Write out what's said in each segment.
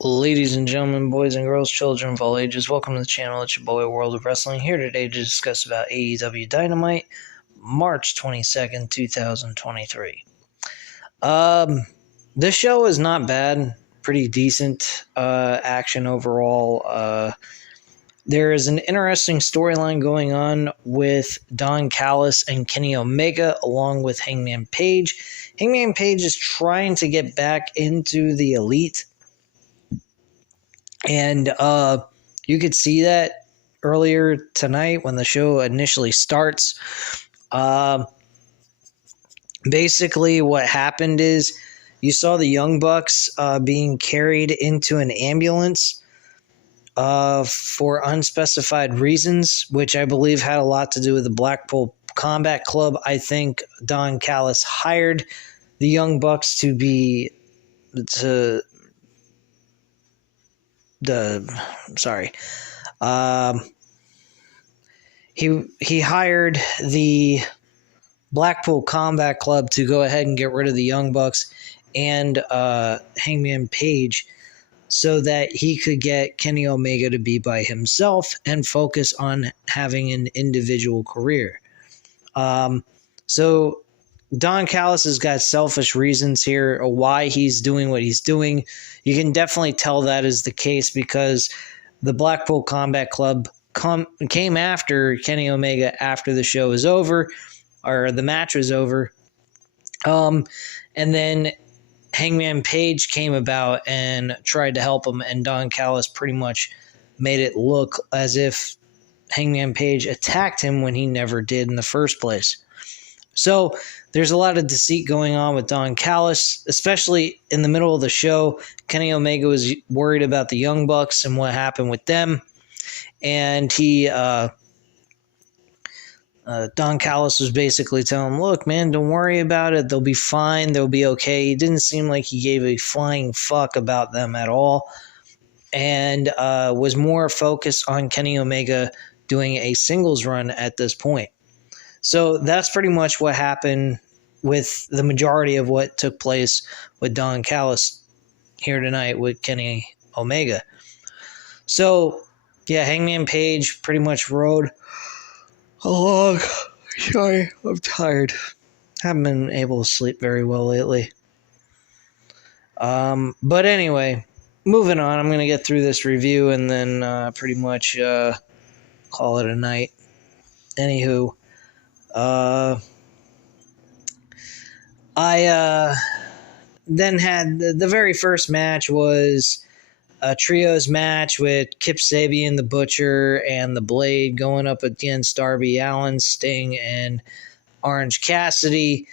Ladies and gentlemen, boys and girls, children of all ages, welcome to the channel. It's your boy, World of Wrestling, here today to discuss about AEW Dynamite, March 22nd, 2023. This show is not bad, pretty decent action overall. There is an interesting storyline going on with Don Callis and Kenny Omega, along with Hangman Page. Hangman Page is trying to get back into the Elite. And you could see that earlier tonight when the show initially starts. Basically, what happened is you saw the Young Bucks being carried into an ambulance for unspecified reasons, which I believe had a lot to do with the Blackpool Combat Club. I think Don Callis hired the Young Bucks he hired the Blackpool Combat Club to go ahead and get rid of the Young Bucks and Hangman Page so that he could get Kenny Omega to be by himself and focus on having an individual career. So Don Callis has got selfish reasons here why he's doing what he's doing. You can definitely tell that is the case because the Blackpool Combat Club came after Kenny Omega after the show was over, or the match was over. And then Hangman Page came about and tried to help him, and Don Callis pretty much made it look as if Hangman Page attacked him when he never did in the first place. So there's a lot of deceit going on with Don Callis, especially in the middle of the show. Kenny Omega was worried about the Young Bucks and what happened with them. And Don Callis was basically telling him, look, man, don't worry about it. They'll be fine. They'll be okay. He didn't seem like he gave a flying fuck about them at all. And was more focused on Kenny Omega doing a singles run at this point. So that's pretty much what happened with the majority of what took place with Don Callis here tonight with Kenny Omega. So, yeah, Hangman Page pretty much rode along. Sorry, I'm tired. Haven't been able to sleep very well lately. But anyway, moving on. I'm going to get through this review and then pretty much call it a night. Anywho. I then had the very first match was a trios match with Kip Sabian, the Butcher, and the Blade going up against Darby Allin, Sting, and Orange Cassidy.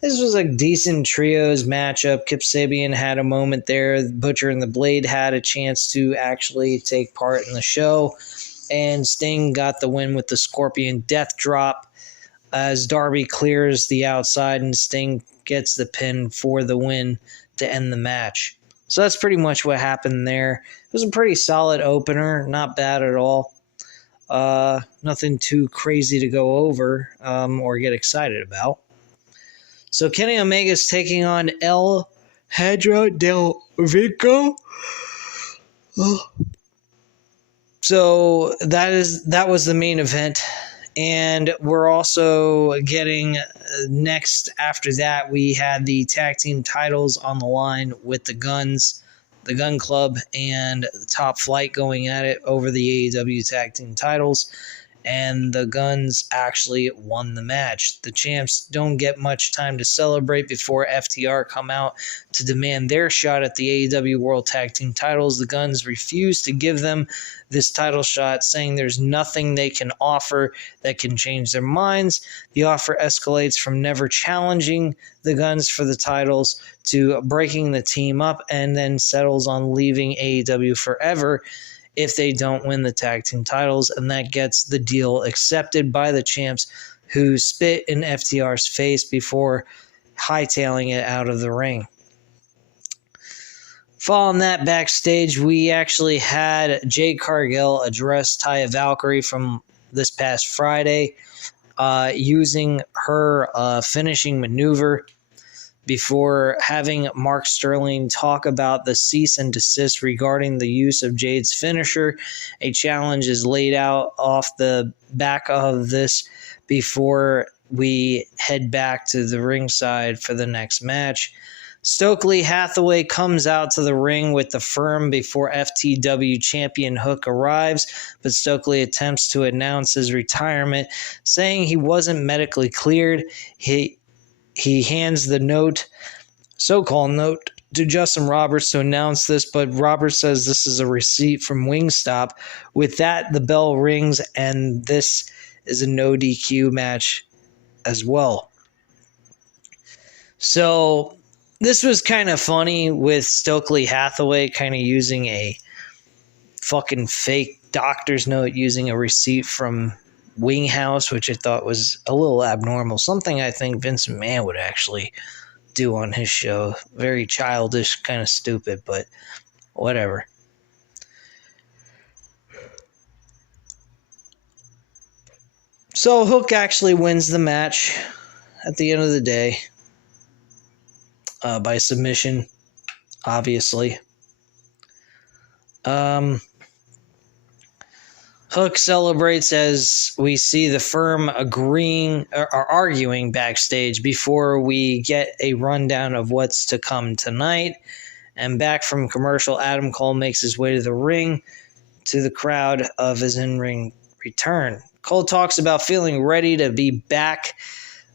This was a decent trios matchup. Kip Sabian had a moment there. The Butcher and the Blade had a chance to actually take part in the show, and Sting got the win with the Scorpion Death Drop as Darby clears the outside and Sting gets the pin for the win to end the match. So that's pretty much what happened there. It was a pretty solid opener, not bad at all. Nothing too crazy to go over or get excited about. So Kenny Omega's taking on El Hijo del Vico. So that was the main event. And we're also getting next after that, we had the tag team titles on the line with the Guns, the Gun Club, and the Top Flight going at it over the AEW tag team titles. And the Guns actually won the match. The champs don't get much time to celebrate before FTR come out to demand their shot at the AEW World Tag Team titles. The Guns refuse to give them this title shot, saying there's nothing they can offer that can change their minds. The offer escalates from never challenging the Guns for the titles to breaking the team up, and then settles on leaving AEW forever if they don't win the tag team titles, and that gets the deal accepted by the champs, who spit in FTR's face before hightailing it out of the ring. Following that backstage, we actually had Jade Cargill address Taya Valkyrie from this past Friday using her finishing maneuver. before having Mark Sterling talk about the cease and desist regarding the use of Jade's finisher. A challenge is laid out off the back of this before we head back to the ringside for the next match. Stokely Hathaway comes out to the ring with the firm before FTW champion Hook arrives, but Stokely attempts to announce his retirement, saying he wasn't medically cleared. He hands the note, so-called note, to Justin Roberts to announce this, but Roberts says this is a receipt from Wingstop. With that, the bell rings, and this is a no DQ match as well. So this was kind of funny with Stokely Hathaway kind of using a fucking fake doctor's note, using a receipt from Winghouse, which I thought was a little abnormal. Something I think Vince McMahon would actually do on his show. Very childish, kind of stupid, but whatever. So Hook actually wins the match at the end of the day by submission, obviously. Hook celebrates as we see the firm arguing backstage before we get a rundown of what's to come tonight. And back from commercial, Adam Cole makes his way to the ring to the crowd of his in-ring return. Cole talks about feeling ready to be back,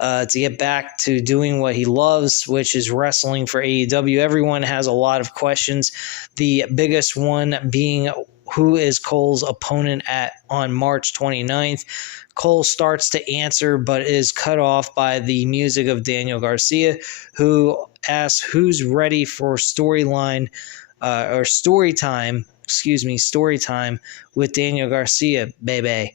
to get back to doing what he loves, which is wrestling for AEW. Everyone has a lot of questions. The biggest one being, who is Cole's opponent on March 29th? Cole starts to answer, but is cut off by the music of Daniel Garcia, who asks who's ready for story time with Daniel Garcia, baby.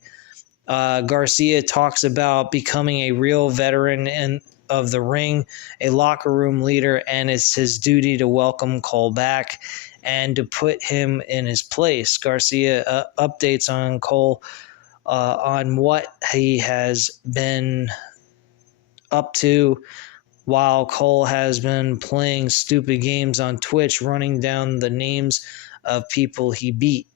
Garcia talks about becoming a real veteran of the ring, a locker room leader, and it's his duty to welcome Cole back and to put him in his place. Garcia updates on Cole on what he has been up to while Cole has been playing stupid games on Twitch, running down the names of people he beat.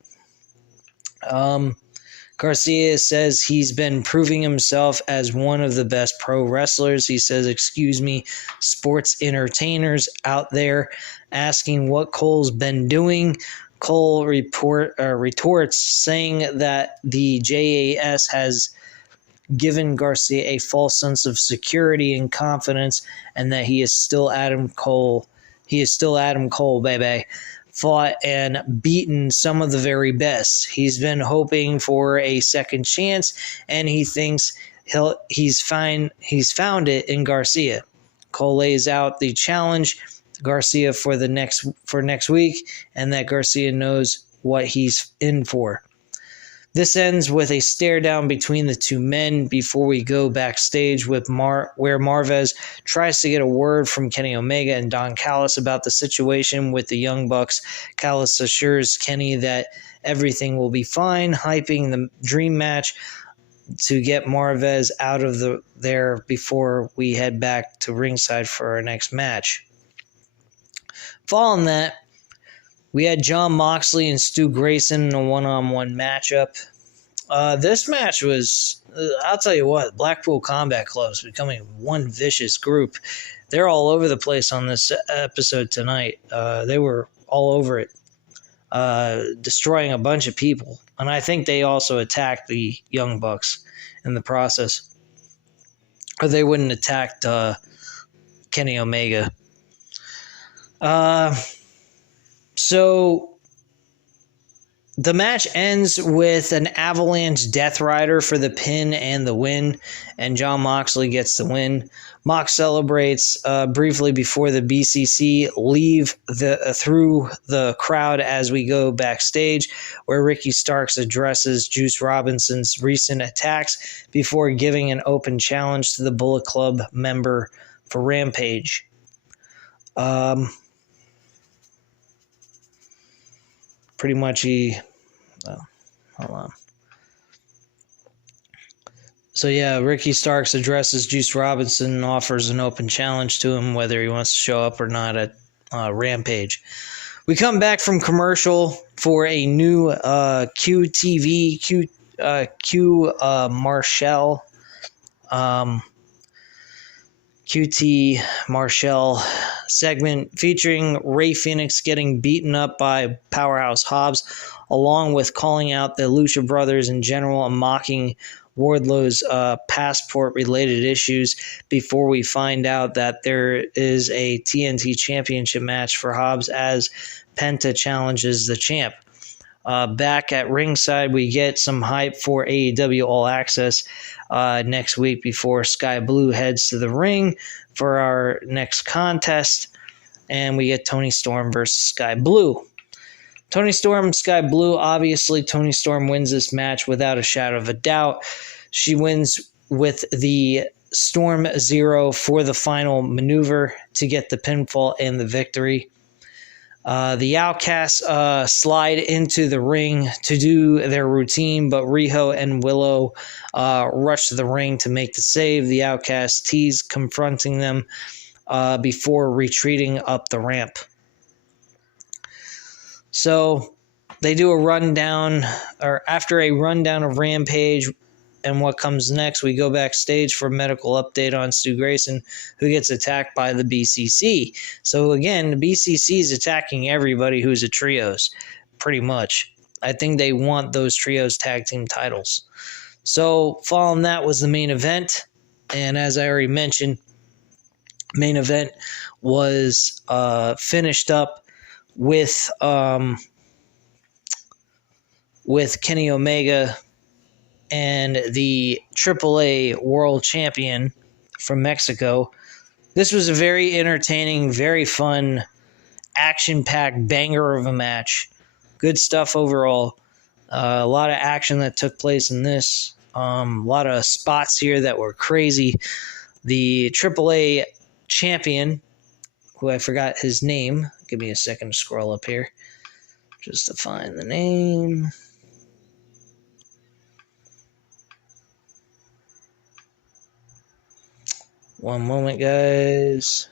Garcia says he's been proving himself as one of the best pro wrestlers. He says, excuse me, sports entertainers out there asking what Cole's been doing. Cole retorts saying that the JAS has given Garcia a false sense of security and confidence, and that he is still Adam Cole. He is still Adam Cole, baby. Fought and beaten some of the very best. He's been hoping for a second chance, and he thinks he's found it in Garcia. Cole lays out the challenge Garcia for next week, and that Garcia knows what he's in for. This ends with a stare down between the two men before we go backstage with where Marvez tries to get a word from Kenny Omega and Don Callis about the situation with the Young Bucks. Callis assures Kenny that everything will be fine, hyping the dream match to get Marvez out of there before we head back to ringside for our next match. Following that, we had Jon Moxley and Stu Grayson in a one-on-one matchup. This match was, I'll tell you what, Blackpool Combat Club is becoming one vicious group. They're all over the place on this episode tonight. They were all over it, destroying a bunch of people. And I think they also attacked the Young Bucks in the process. Or they wouldn't have attacked Kenny Omega. So the match ends with an Avalanche Death Rider for the pin and the win, and Jon Moxley gets the win. Mox celebrates briefly before the BCC leave through the crowd as we go backstage, where Ricky Starks addresses Juice Robinson's recent attacks before giving an open challenge to the Bullet Club member for Rampage. Pretty much hold on. So yeah, Ricky Starks addresses Juice Robinson and offers an open challenge to him whether he wants to show up or not at Rampage. We come back from commercial for a new Marshall QT Marshall segment featuring Ray Phoenix getting beaten up by Powerhouse Hobbs, along with calling out the Lucha Brothers in general and mocking Wardlow's passport-related issues before we find out that there is a TNT Championship match for Hobbs as Penta challenges the champ. Back at ringside, we get some hype for AEW All Access next week before Sky Blue heads to the ring for our next contest, and we get Toni Storm versus Sky Blue. Toni Storm, Sky Blue. Obviously, Toni Storm wins this match without a shadow of a doubt. She wins with the Storm Zero for the final maneuver to get the pinfall and the victory. The Outcasts slide into the ring to do their routine, but Riho and Willow rush to the ring to make the save. The Outcasts tease confronting them before retreating up the ramp. So they do a rundown, or after a rundown of Rampage and what comes next, we go backstage for a medical update on Stu Grayson, who gets attacked by the BCC. So again, the BCC is attacking everybody who's a trios, pretty much. I think they want those trios tag team titles. So following that was the main event, and as I already mentioned, main event was finished up with Kenny Omega and the AAA World Champion from Mexico. This was a very entertaining, very fun, action-packed banger of a match. Good stuff overall. A lot of action that took place in this. A lot of spots here that were crazy. The AAA champion, who I forgot his name. Give me a second to scroll up here just to find the name. One moment, guys.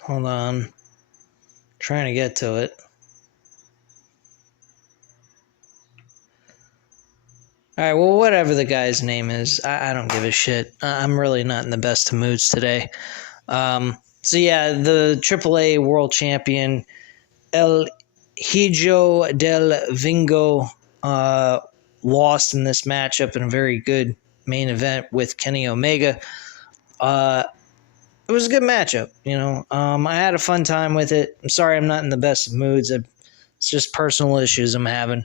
Hold on. Trying to get to it. Alright, well, whatever the guy's name is, I don't give a shit. I'm really not in the best of moods today. So yeah, the AAA World Champion, El Hijo del Vingo, lost in this matchup in a very good main event with Kenny Omega. It was a good matchup, you know. I had a fun time with it. I'm sorry I'm not in the best of moods. It's just personal issues I'm having.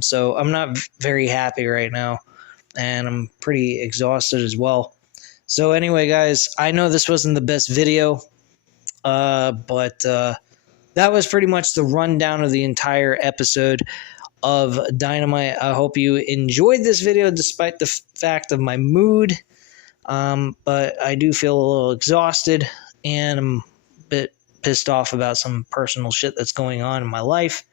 So I'm not very happy right now, and I'm pretty exhausted as well. So anyway, guys, I know this wasn't the best video, but that was pretty much the rundown of the entire episode of Dynamite. I hope you enjoyed this video despite the fact of my mood, but I do feel a little exhausted, and I'm a bit pissed off about some personal shit that's going on in my life.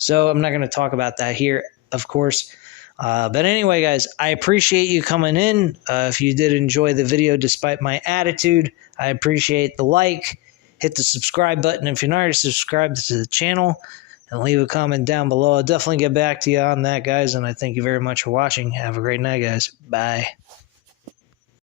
So I'm not going to talk about that here, of course. But anyway, guys, I appreciate you coming in. If you did enjoy the video despite my attitude, I appreciate the like. Hit the subscribe button if you're not already subscribed to the channel, and leave a comment down below. I'll definitely get back to you on that, guys, and I thank you very much for watching. Have a great night, guys. Bye.